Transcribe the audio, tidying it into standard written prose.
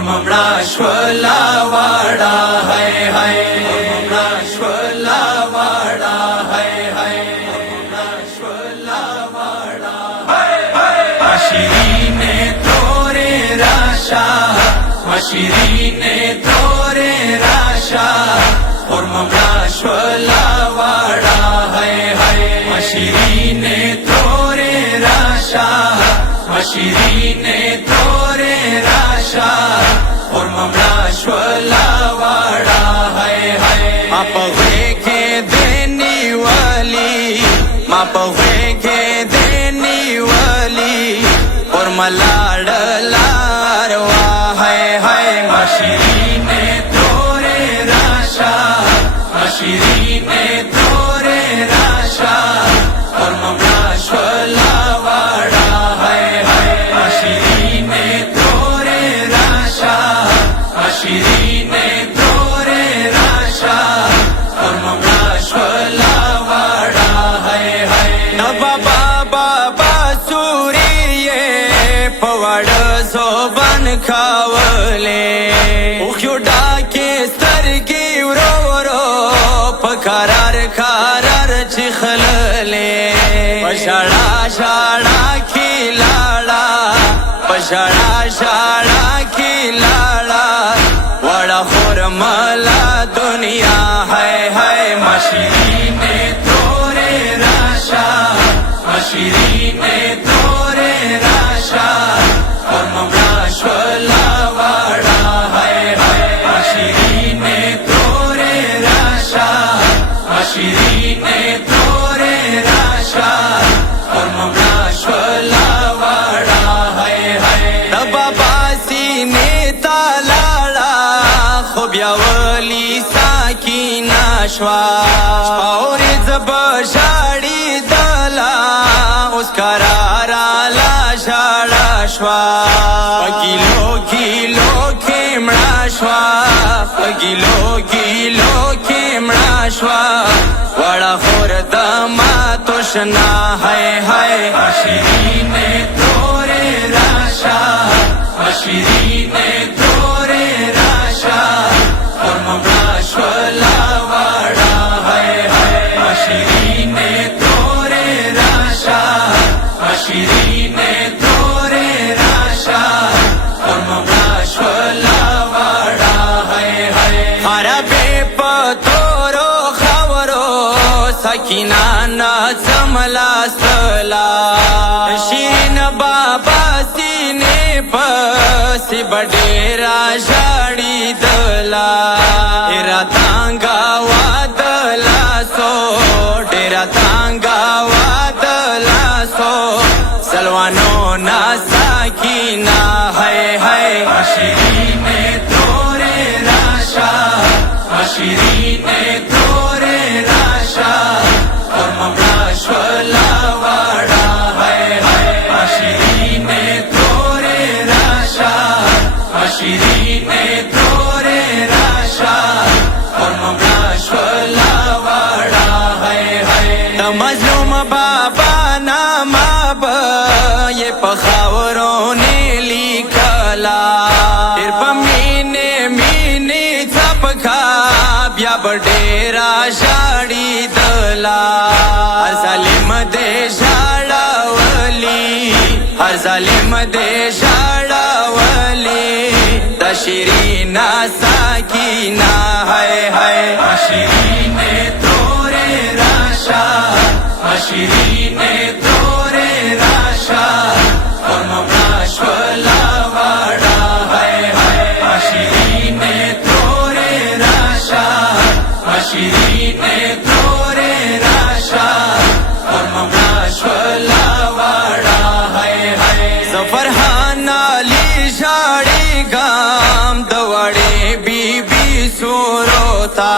ममड़ा श्वला वाड़ा है ममड़ा श्वला वाड़ा है ममड़ा श्वला वाड़ा मशीने तोरे राशा मशीने तोरे राशा ममड़ा श्वला वाड़ा है मशीने तोरे राशा मशीने तोरे राशा ममड़ा श्वला वाड़ा है माप के देनी वाली माप के देनी वाली और मलाड़ लारवा है मशीने तोरे राशा मशीने तोरे राशा ममड़ा श्वला वाड़ा है मशीने तोरे राशा मशीने तोरे राशा ममड़ा श्वला वाड़ा है बाबा बाबा सूरिये पवाड़ सोबन खावले उख्युडा के स्तर की रो पखारार खारार चिखलले पशाड़ा शाड़ा खिलाड़ा पशाड़ा शाड़ा खिलाड़ा बड़ा खुरमला दुनिया है मशीने तोरे राशा मशीने तोरे राशा ममड़ा श्वला वाड़ा है मशीने तोरे राशा मशीने तोरे राशा ममड़ा श्वला वाड़ा है बाबा सीने तालाड़ा खुब्यावली साकीना श्वा और जब शाड़ी दला उसका राला शाड़ा श्वा kilo kilo Khemda श्वा kilo kilo Khemda श्वा बड़ा खोर दमा तुषना है मशीने तोरे राशा मशीने तोरे राशा ममड़ा श्वला वाड़ा है मशीने तोरे राशा मशीने तोरे राशा ममड़ा श्वला वाड़ा है अरबे पतोरो खबरो सकीना न समला सला शीन बाबा सीने पसी बडेरा शाड़ी दला तेरा तांगा वादला सो तेरा तांगा वादला सो सलवानो ना साकीना है मशीने तोरे राशा मशीने तोरे राशा ममड़ा श्वला वाड़ा है मशीने तोरे राशा मशीने तोरे राशा ममड़ा श्वला वाड़ा है मजलूम बाबा नामाब ये पखावरों ने लिखला फिर पमीने मीने छपखा ब्या बडेरा शाड़ी दला हर सालिम दे शाड़ावली हर सालिम दे शाड़ावली दशरीना साकीना है मशीने तोरे राशा मशीने तोरे राशा ममड़ा श्वला वाड़ा है मशीने तोरे राशा मशीने तोरे राशा ममड़ा श्वला वाड़ा है सफरहान अली शाड़ी गाम दवाड़े बीबी सुरोता